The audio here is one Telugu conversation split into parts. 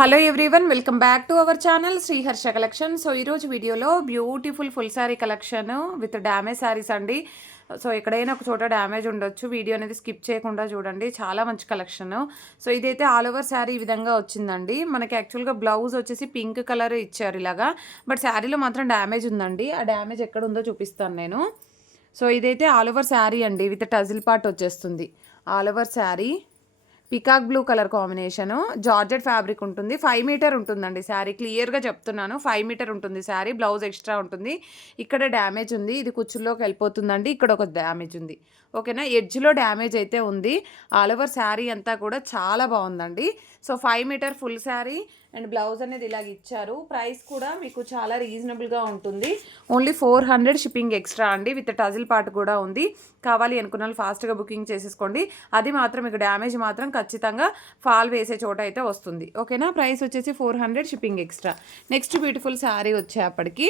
Hello everyone, welcome back to our channel Sriharsha collection. So ఈరోజు వీడియోలో beautiful full sari collection with damage saris అండి. సో ఎక్కడైనా ఒక చోట డ్యామేజ్ ఉండొచ్చు, వీడియో అనేది స్కిప్ చేయకుండా చూడండి, చాలా మంచి కలెక్షన్. సో ఇదైతే ఆల్ ఓవర్ శారీ ఈ విధంగా వచ్చిందండి. మనకి యాక్చువల్గా బ్లౌజ్ వచ్చేసి పింక్ కలర్ ఇచ్చారు ఇలాగా, బట్ శారీలో మాత్రం డ్యామేజ్ ఉందండి. ఆ డ్యామేజ్ ఎక్కడ ఉందో చూపిస్తాను నేను. సో ఇదైతే ఆల్ ఓవర్ శారీ అండి, విత్ టజిల్ పార్ట్ వచ్చేస్తుంది. All over sari peacock blue colour combination, georgette fabric ఉంటుంది. 5 మీటర్ ఉంటుందండి శారీ, క్లియర్గా చెప్తున్నాను. 5 మీటర్ ఉంటుంది శారీ. బ్లౌజ్ ఎక్స్ట్రా ఉంటుంది. ఇక్కడ డ్యామేజ్ ఉంది, ఇది కుచ్చుల్లోకి వెళ్ళిపోతుందండి. ఇక్కడ ఒక డ్యామేజ్ ఉంది, ఓకేనా. ఎడ్జ్లో డ్యామేజ్ అయితే ఉంది. ఆల్ ఓవర్ శారీ అంతా కూడా చాలా బాగుందండి. So 5 meter full sari and blouse అనేది ఇలాగ ఇచ్చారు. ప్రైస్ కూడా మీకు చాలా రీజనబుల్గా ఉంటుంది. ఓన్లీ 400 షిప్పింగ్ ఎక్స్ట్రా అండి, విత్ టజిల్ పార్ట్ కూడా ఉంది. కావాలి అనుకున్న వాళ్ళు ఫాస్ట్గా బుకింగ్ చేసేసుకోండి. అది మాత్రం మీకు డ్యామేజ్ మాత్రం ఖచ్చితంగా ఫాల్ వేసే చోట అయితే వస్తుంది, ఓకేనా. ప్రైస్ వచ్చేసి 400 shipping extra. Next beautiful sari వచ్చేప్పటికి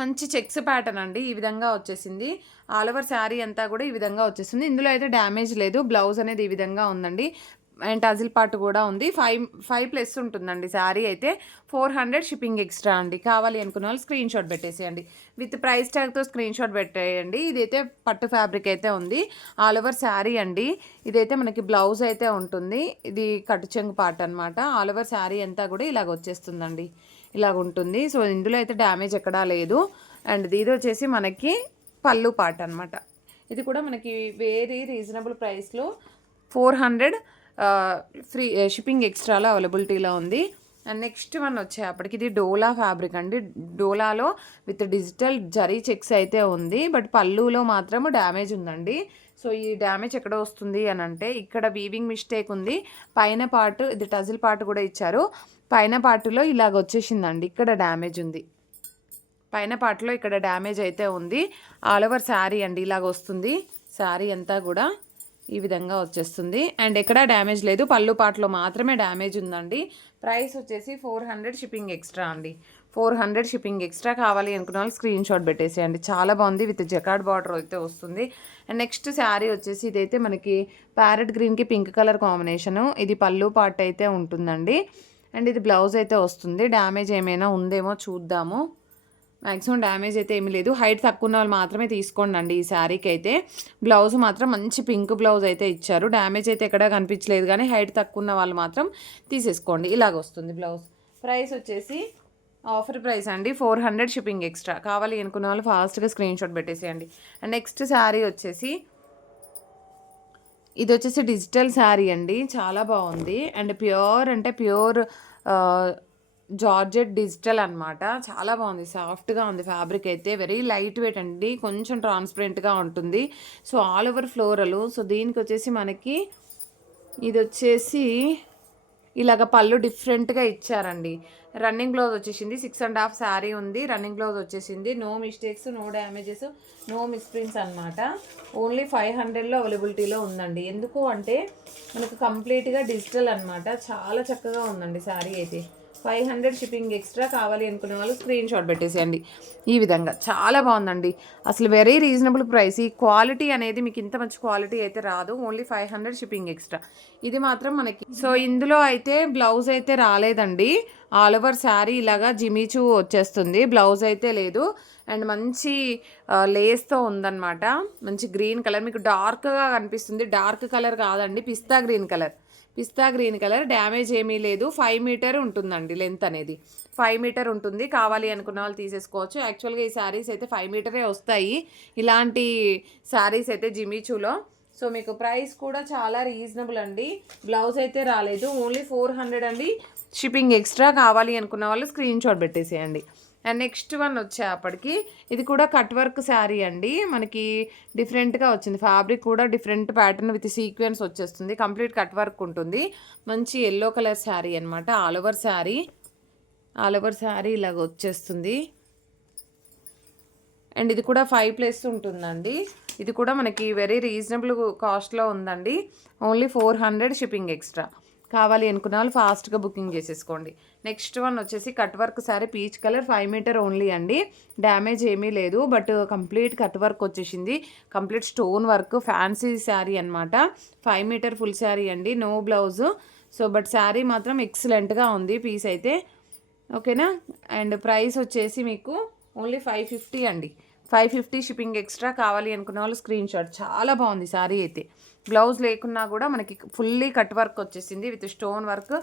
మంచి చెక్స్ ప్యాటర్న్ అండి, ఈ విధంగా వచ్చేసింది. ఆల్ ఓవర్ శారీ అంతా కూడా ఈ విధంగా వచ్చేసింది. ఇందులో అయితే డ్యామేజ్ లేదు. బ్లౌజ్ అనేది ఈ విధంగా ఉందండి అండ్ టజిల్ పార్ట్ కూడా ఉంది. 5+ ఉంటుందండి శారీ అయితే. 400 షిప్పింగ్ ఎక్స్ట్రా అండి. కావాలి అనుకున్న వాళ్ళు స్క్రీన్ షాట్ పెట్టేసేయండి, విత్ ప్రైస్ ట్యాగ్తో స్క్రీన్ షాట్ పెట్టేయండి. ఇదైతే పట్టు ఫ్యాబ్రిక్ అయితే ఉంది. ఆల్ ఓవర్ శారీ అండి. ఇదైతే మనకి బ్లౌజ్ అయితే ఉంటుంది. ఇది కట్టు చెంగు పార్ట్ అనమాట. ఆల్ ఓవర్ శారీ అంతా కూడా ఇలాగ వచ్చేస్తుందండి, ఇలాగ ఉంటుంది. సో ఇందులో అయితే డ్యామేజ్ ఎక్కడా లేదు. అండ్ ఇది వచ్చేసి మనకి పళ్ళు పార్ట్ అనమాట. ఇది కూడా మనకి వెరీ రీజనబుల్ ప్రైస్లో 400 ఫ్రీ షిప్పింగ్ ఎక్స్ట్రాలో అవైలబిలిటీలో ఉంది. అండ్ నెక్స్ట్ వన్ వచ్చేప్పటికి ఇది డోలా ఫ్యాబ్రిక్ అండి. డోలాలో విత్ డిజిటల్ జరీ చెక్స్ అయితే ఉంది, బట్ పళ్ళులో మాత్రం డ్యామేజ్ ఉందండి. సో ఈ డ్యామేజ్ ఎక్కడ వస్తుంది అని అంటే, ఇక్కడ వీవింగ్ మిస్టేక్ ఉంది. పైన పార్ట్ ఇది టజిల్ పార్ట్ కూడా ఇచ్చారు. పైన పార్ట్లో ఇలాగ వచ్చేసిందండి, ఇక్కడ డ్యామేజ్ ఉంది. పైన పార్ట్లో ఇక్కడ డ్యామేజ్ అయితే ఉంది. ఆల్ ఓవర్ శారీ అండి ఇలాగ వస్తుంది. శారీ అంతా కూడా ఈ విధంగా వచ్చేస్తుంది. అండ్ ఎక్కడా డ్యామేజ్ లేదు, పళ్ళు పాటలో మాత్రమే డ్యామేజ్ ఉందండి. ప్రైస్ వచ్చేసి 400 షిప్పింగ్ ఎక్స్ట్రా అండి. 400 షిప్పింగ్ ఎక్స్ట్రా. కావాలి అనుకున్న వాళ్ళు స్క్రీన్ షాట్ పెట్టేసేయండి. చాలా బాగుంది, విత్ జకార్డ్ బార్డర్ అయితే వస్తుంది. అండ్ నెక్స్ట్ శారీ వచ్చేసి ఇదైతే మనకి ప్యారెట్ గ్రీన్కి పింక్ కలర్ కాంబినేషను. ఇది పళ్ళు పార్ట్ అయితే ఉంటుందండి. అండ్ ఇది బ్లౌజ్ అయితే వస్తుంది. డ్యామేజ్ ఏమైనా ఉందేమో చూద్దాము. మ్యాక్సిమం డ్యామేజ్ అయితే ఏమీ లేదు. హైట్ తక్కువ ఉన్న వాళ్ళు మాత్రమే తీసుకోండి అండి. ఈ శారీకి అయితే బ్లౌజ్ మాత్రం మంచి పింక్ బ్లౌజ్ అయితే ఇచ్చారు. డ్యామేజ్ అయితే ఎక్కడా కనిపించలేదు, కానీ హైట్ తక్కువ ఉన్న వాళ్ళు మాత్రం తీసేసుకోండి. ఇలాగ వస్తుంది బ్లౌజ్. ప్రైస్ వచ్చేసి ఆఫర్ ప్రైస్ అండి, 400 షిప్పింగ్ ఎక్స్ట్రా. కావాలి అనుకున్న వాళ్ళు ఫాస్ట్గా స్క్రీన్ షాట్ పెట్టేసేయండి. అండ్ నెక్స్ట్ శారీ వచ్చేసి ఇది వచ్చేసి డిజిటల్ శారీ అండి, చాలా బాగుంది. అండ్ ప్యూర్ అంటే ప్యూర్ జార్జెట్ డిజిటల్ అనమాట. చాలా బాగుంది, సాఫ్ట్గా ఉంది ఫ్యాబ్రిక్ అయితే. వెరీ లైట్ వెయిట్ అండి, కొంచెం ట్రాన్స్పరెంట్గా ఉంటుంది. So all over floral. So దీనికి వచ్చేసి మనకి ఇది వచ్చేసి ఇలాగ పళ్ళు డిఫరెంట్గా ఇచ్చారండి. రన్నింగ్ బ్లౌజ్ వచ్చేసింది. 6.5 శారీ ఉంది, రన్నింగ్ బ్లౌజ్ వచ్చేసింది. No mistakes, no damages, no misprints అనమాట. ఓన్లీ 500లో అవైలబిలిటీలో ఉందండి. ఎందుకు అంటే మనకు కంప్లీట్గా డిజిటల్ అనమాట. చాలా చక్కగా ఉందండి శారీ అయితే. 500 షిప్పింగ్ ఎక్స్ట్రా. కావాలి అనుకునే వాళ్ళు స్క్రీన్ షాట్ పెట్టేసేయండి. ఈ విధంగా చాలా బాగుందండి, అసలు వెరీ రీజనబుల్ ప్రైస్. ఈ క్వాలిటీ అనేది మీకు ఇంత మంచి క్వాలిటీ అయితే రాదు. Only 500 shipping extra. ఇది మాత్రం మనకి. సో ఇందులో అయితే బ్లౌజ్ అయితే రాలేదండి. ఆల్ ఓవర్ శారీ ఇలాగా జిమీచూ వచ్చేస్తుంది, బ్లౌజ్ అయితే లేదు. అండ్ మంచి లేస్తో ఉందన్నమాట. మంచి గ్రీన్ కలర్, మీకు డార్క్గా కనిపిస్తుంది. డార్క్ కలర్ కాదండి, పిస్తా గ్రీన్ కలర్. పిస్తా గ్రీన్ కలర్. డ్యామేజ్ ఏమీ లేదు. 5 మీటర్ ఉంటుందండి లెంత్ అనేది. 5 మీటర్ ఉంటుంది. కావాలి అనుకున్న వాళ్ళు తీసేసుకోవచ్చు. యాక్చువల్గా ఈ శారీస్ అయితే 5 మీటరే వస్తాయి, ఇలాంటి శారీస్ అయితే జిమీచూలో. సో మీకు ప్రైస్ కూడా చాలా రీజనబుల్ అండి. బ్లౌజ్ అయితే రాలేదు, ఓన్లీ 400 అండి. Shipping extra. కావాలి అనుకున్న వాళ్ళు స్క్రీన్ షాట్ పెట్టేసేయండి. అండ్ నెక్స్ట్ వన్ వచ్చేప్పటికి ఇది కూడా కట్ వర్క్ శారీ అండి. మనకి డిఫరెంట్గా వచ్చింది. ఫ్యాబ్రిక్ కూడా డిఫరెంట్ ప్యాటర్న్ విత్ సీక్వెన్స్ వచ్చేస్తుంది. కంప్లీట్ కట్ వర్క్ ఉంటుంది. మంచి ఎల్లో కలర్ శారీ అనమాట. All over sari, all over sari ఇలాగ వచ్చేస్తుంది. అండ్ ఇది కూడా 5+ ఉంటుందండి. ఇది కూడా మనకి వెరీ రీజనబుల్ కాస్ట్లో ఉందండి. Only 400 shipping extra. కావాలి అనుకున్న వాళ్ళు ఫాస్ట్గా బుకింగ్ చేసేసుకోండి. నెక్స్ట్ వన్ వచ్చేసి cut work sari, peach colour. 5 meter only అండి. డ్యామేజ్ ఏమీ లేదు, బట్ కంప్లీట్ కట్ వర్క్ వచ్చేసింది. Complete stone work fancy sari అనమాట. 5 మీటర్ ఫుల్ శారీ అండి. No blouse. So but sari మాత్రం ఎక్సలెంట్గా ఉంది పీస్ అయితే, ఓకేనా. అండ్ ప్రైస్ వచ్చేసి మీకు ఓన్లీ 550 అండి. 550 షిప్పింగ్ ఎక్స్ట్రా. కావాలి అనుకున్న వాళ్ళు స్క్రీన్ షాట్. చాలా బాగుంది శారీ అయితే. బ్లౌజ్ లేకున్నా కూడా మనకి ఫుల్లీ కట్ వర్క్ వచ్చేసింది విత్ స్టోన్ వర్క్,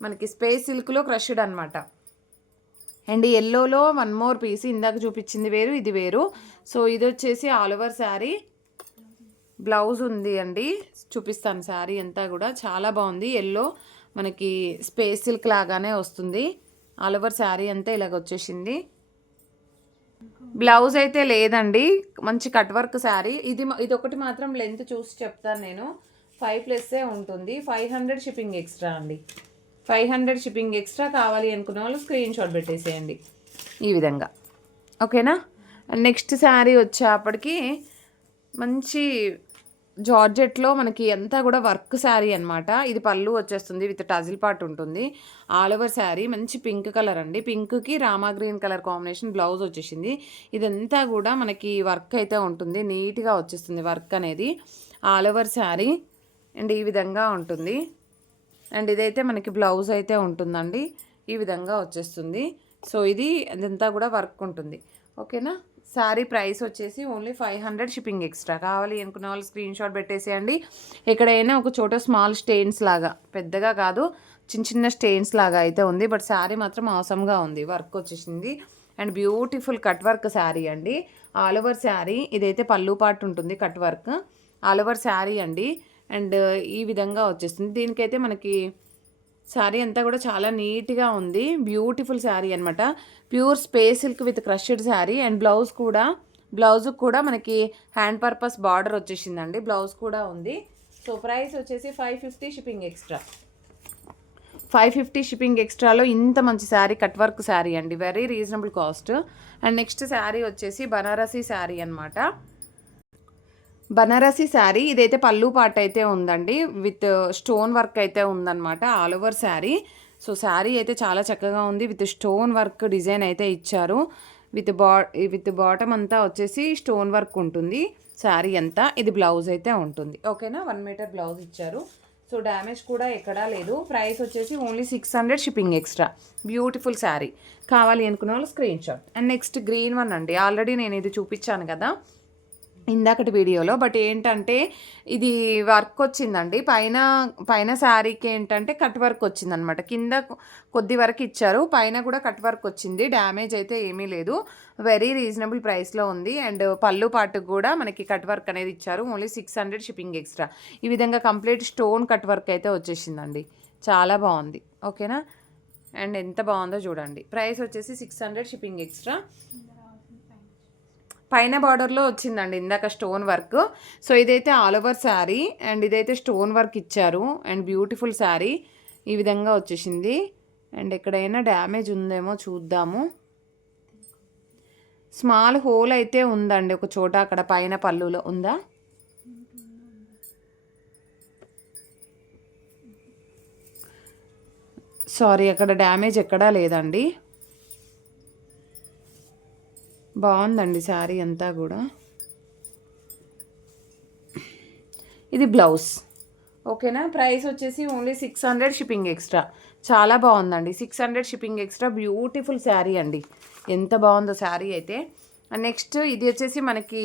మనకి స్పేస్ సిల్క్లో క్రష్డ్ అనమాట. అండ్ ఎల్లోలో వన్ మోర్ పీస్, ఇందాక చూపించింది వేరు ఇది వేరు. సో ఇది వచ్చేసి ఆల్ ఓవర్ శారీ, బ్లౌజ్ ఉంది అండి, చూపిస్తాను. శారీ అంతా కూడా చాలా బాగుంది. ఎల్లో మనకి స్పేస్ సిల్క్ లాగానే వస్తుంది. ఆల్ ఓవర్ శారీ అంతా ఇలాగ వచ్చేసింది. బ్లౌజ్ అయితే లేదండి, మంచి కట్ వర్క్ శారీ. ఇది ఒకటి మాత్రం లెంత్ చూసి చెప్తాను నేను, 5+ ఉంటుంది. 500 షిప్పింగ్ ఎక్స్ట్రా అండి. 500 షిప్పింగ్ ఎక్స్ట్రా. కావాలి అనుకున్న వాళ్ళు స్క్రీన్ షాట్ పెట్టేసేయండి ఈ విధంగా, ఓకేనా. నెక్స్ట్ శారీ వచ్చేప్పటికి మంచి జార్జెట్లో మనకి అంతా కూడా వర్క్ శారీ అనమాట. ఇది పళ్ళు వచ్చేస్తుంది విత్ టజిల్ పార్ట్ ఉంటుంది. ఆల్ ఓవర్ శారీ మంచి పింక్ కలర్ అండి, పింక్కి Rama green colour combination. Blouse వచ్చేసింది. ఇదంతా కూడా మనకి వర్క్ అయితే ఉంటుంది, నీట్గా వచ్చేస్తుంది వర్క్ అనేది. ఆల్ ఓవర్ శారీ అండ్ ఈ విధంగా ఉంటుంది. అండ్ ఇదైతే మనకి బ్లౌజ్ అయితే ఉంటుందండి, ఈ విధంగా వచ్చేస్తుంది. సో ఇది అదంతా కూడా వర్క్ ఉంటుంది, ఓకేనా. శారీ ప్రైస్ వచ్చేసి ఓన్లీ 500 షిప్పింగ్ ఎక్స్ట్రా. కావాలి అనుకున్న వాళ్ళు స్క్రీన్ షాట్ పెట్టేసేయండి. ఎక్కడైనా ఒక చోట స్మాల్ స్టెయిన్స్ లాగా, పెద్దగా కాదు, చిన్న చిన్న స్టెయిన్స్ లాగా అయితే ఉంది. బట్ శారీ మాత్రం అవసరంగా ఉంది, వర్క్ వచ్చేసింది. And beautiful cut work sari అండి. All over sari. ఇదైతే పళ్ళు పార్ట్ ఉంటుంది, cut work. All over sari అండి. అండ్ ఈ విధంగా వచ్చేస్తుంది. దీనికైతే మనకి శారీ అంతా కూడా చాలా నీట్గా ఉంది, బ్యూటిఫుల్ శారీ అనమాట. Pure space silk with crushed sari. And blouse కూడా మనకి హ్యాండ్ పర్పస్ బార్డర్ వచ్చేసిందండి, బ్లౌజ్ కూడా ఉంది. సో ప్రైస్ వచ్చేసి 550 షిప్పింగ్ ఎక్స్ట్రా. 550 షిప్పింగ్ ఎక్స్ట్రాలో ఇంత మంచి శారీ, కట్ వర్క్ శారీ అండి, very reasonable cost. And next sari వచ్చేసి బనారసీ శారీ అనమాట. బనారసీ శారీ. ఇదైతే పళ్ళు పార్ట్ అయితే ఉందండి, విత్ స్టోన్ వర్క్ అయితే ఉందన్నమాట, all over sari. So sari అయితే చాలా చక్కగా ఉంది, విత్ స్టోన్ వర్క్ డిజైన్ అయితే ఇచ్చారు. విత్ బాటమ్ అంతా వచ్చేసి స్టోన్ వర్క్ ఉంటుంది శారీ అంతా. ఇది బ్లౌజ్ అయితే ఉంటుంది, ఓకేనా. 1 మీటర్ బ్లౌజ్ ఇచ్చారు. సో డ్యామేజ్ కూడా ఎక్కడా లేదు. ప్రైస్ వచ్చేసి only 600 shipping extra. Beautiful sari. కావాలి అనుకున్న వాళ్ళు screen shot. And next green one అండి. ఆల్రెడీ నేను ఇది చూపించాను కదా ఇందాకటి వీడియోలో. బట్ ఏంటంటే ఇది వర్క్ వచ్చిందండి, పైన శారీకి ఏంటంటే కట్ వర్క్ వచ్చిందనమాట. కింద కొద్ది వరకు ఇచ్చారు, పైన కూడా కట్ వర్క్ వచ్చింది. డ్యామేజ్ అయితే ఏమీ లేదు, వెరీ రీజనబుల్ ప్రైస్లో ఉంది. అండ్ పళ్ళు పాటుకు కూడా మనకి కట్ వర్క్ అనేది ఇచ్చారు. Only 600 shipping extra. ఈ విధంగా కంప్లీట్ స్టోన్ కట్ వర్క్ అయితే వచ్చేసిందండి, చాలా బాగుంది, ఓకేనా. అండ్ ఎంత బాగుందో చూడండి. ప్రైస్ వచ్చేసి 600 షిప్పింగ్ ఎక్స్ట్రా. పైన బార్డర్లో వచ్చిందండి ఇందాక స్టోన్ వర్క్. సో ఇదైతే ఆల్ ఓవర్ శారీ అండ్ ఇదైతే స్టోన్ వర్క్ ఇచ్చారు. అండ్ బ్యూటిఫుల్ శారీ ఈ విధంగా వచ్చేసింది. అండ్ ఎక్కడైనా డ్యామేజ్ ఉందేమో చూద్దాము. స్మాల్ హోల్ అయితే ఉందండి ఒక చోట, అక్కడ పైన పళ్ళులో ఉందా, సారీ అక్కడ డ్యామేజ్ ఎక్కడా లేదండి. బాగుందండి శారీ అంతా కూడా. ఇది బ్లౌజ్, ఓకేనా. ప్రైస్ వచ్చేసి ఓన్లీ 600 షిప్పింగ్ ఎక్స్ట్రా. చాలా బాగుందండి, 600 షిప్పింగ్ ఎక్స్ట్రా. బ్యూటిఫుల్ శారీ అండి, ఎంత బాగుందో శారీ అయితే. నెక్స్ట్ ఇది వచ్చేసి మనకి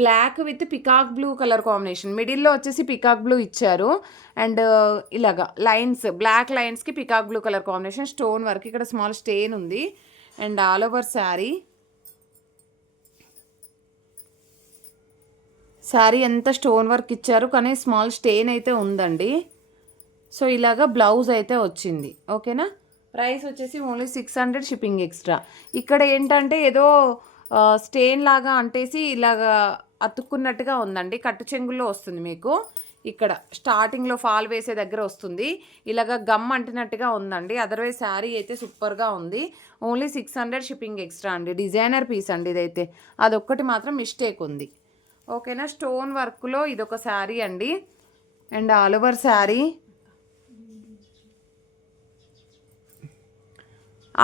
black with peacock blue colour combination. మిడిల్లో వచ్చేసి పికాక్ బ్లూ ఇచ్చారు. అండ్ ఇలాగా లైన్స్, బ్లాక్ లైన్స్కి peacock blue colour combination, stone work, ఇక్కడ స్మాల్ స్టెయిన్ ఉంది. And all over sari. Sari ఎంత స్టోన్ వర్క్ ఇచ్చారు కానీ స్మాల్ స్టెయిన్ అయితే ఉందండి. సో ఇలాగా బ్లౌజ్ అయితే వచ్చింది, ఓకేనా. ప్రైస్ వచ్చేసి ఓన్లీ 600 షిప్పింగ్ ఎక్స్ట్రా. ఇక్కడ ఏంటంటే ఏదో స్టెయిన్ లాగా అంటేసి ఇలాగా అతుక్కున్నట్టుగా ఉందండి, కట్టు చెంగుల్లో వస్తుంది మీకు. ఇక్కడ స్టార్టింగ్లో ఫాల్ వేసే దగ్గర వస్తుంది, ఇలాగ గమ్ అంటినట్టుగా ఉందండి. అదర్వైజ్ శారీ అయితే సూపర్గా ఉంది. ఓన్లీ 600 షిప్పింగ్ ఎక్స్ట్రా అండి. డిజైనర్ పీస్ అండి ఇదైతే, అదొక్కటి మాత్రం మిస్టేక్ ఉంది, ఓకేనా. స్టోన్ వర్క్లో ఇదొక శారీ అండి. And all over sari,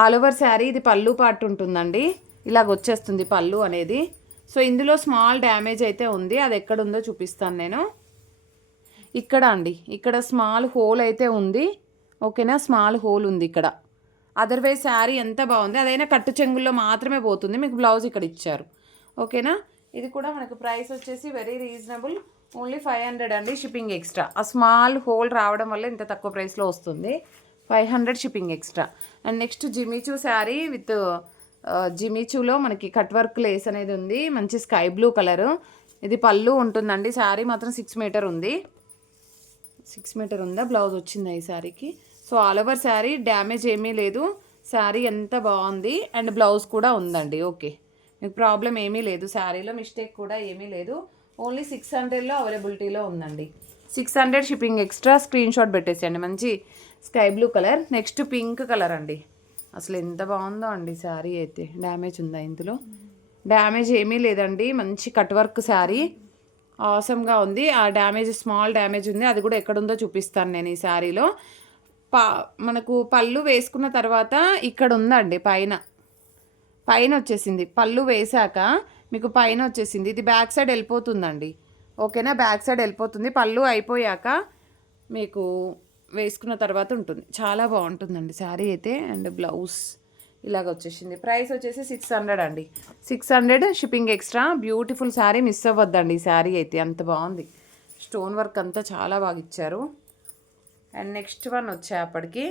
all over sari. ఇది పళ్ళు పార్ట్ ఉంటుందండి, ఇలాగ వచ్చేస్తుంది పళ్ళు అనేది. సో ఇందులో స్మాల్ డ్యామేజ్ అయితే ఉంది, అది ఎక్కడుందో చూపిస్తాను నేను. ఇక్కడ అండి, ఇక్కడ స్మాల్ హోల్ అయితే ఉంది. ఓకేనా, స్మాల్ హోల్ ఉంది ఇక్కడ. అదర్వైజ్ శారీ ఎంత బాగుంది, అదైనా కట్టు చెంగుల్లో మాత్రమే పోతుంది. మీకు బ్లౌజ్ ఇక్కడ ఇచ్చారు. ఓకేనా, ఇది కూడా మనకు ప్రైస్ వచ్చేసి వెరీ రీజనబుల్, ఓన్లీ 500 అండి, షిప్పింగ్ ఎక్స్ట్రా. ఆ స్మాల్ హోల్ రావడం వల్ల ఇంత తక్కువ ప్రైస్లో వస్తుంది. 500 shipping extra. And next Jimmy Choo sari with జిమిచూలో మనకి కట్ వర్క్ లేస్ అనేది ఉంది. మంచి స్కై బ్లూ కలరు. ఇది పళ్ళు ఉంటుందండి. శారీ మాత్రం 6 మీటర్ ఉంది. 6 మీటర్ ఉందా, బ్లౌజ్ వచ్చిందా ఈ శారీకి. So all over sari damage ఏమీ లేదు. శారీ ఎంత బాగుంది. అండ్ బ్లౌజ్ కూడా ఉందండి. ఓకే, మీకు ప్రాబ్లం ఏమీ లేదు, శారీలో మిస్టేక్ కూడా ఏమీ లేదు. ఓన్లీ 600లో అవైలబిలిటీలో ఉందండి. 600 షిప్పింగ్ ఎక్స్ట్రా. స్క్రీన్ షాట్ పెట్టేసేయండి. మంచి sky blue colour. Next pink colour అండి. అసలు ఎంత బాగుందో అండి శారీ అయితే. డ్యామేజ్ ఉందా ఇందులో? డ్యామేజ్ ఏమీ లేదండి. మంచి కట్ వర్క్ శారీ, ఆసమ్గా ఉంది. ఆ డ్యామేజ్ స్మాల్ డ్యామేజ్ ఉంది, అది కూడా ఎక్కడుందో చూపిస్తాను నేను ఈ శారీలో. మనకు పళ్ళు వేసుకున్న తర్వాత ఇక్కడ ఉందండి, పైన వచ్చేసింది. పళ్ళు వేసాక మీకు పైన వచ్చేసింది. ఇది బ్యాక్ సైడ్ వెళ్ళిపోతుందండి. ఓకేనా, బ్యాక్ సైడ్ వెళ్ళిపోతుంది. పళ్ళు అయిపోయాక మీకు వేసుకున్న తర్వాత ఉంటుంది. చాలా బాగుంటుందండి శారీ అయితే. అండ్ బ్లౌజ్ ఇలాగ వచ్చేసింది. ప్రైస్ వచ్చేసి 600 అండి. 600 shipping extra. Beautiful sari, miss అవ్వద్దండి ఈ శారీ అయితే. అంత బాగుంది. స్టోన్ వర్క్ అంతా చాలా బాగా ఇచ్చారు. అండ్ నెక్స్ట్ వన్ వచ్చేప్పటికి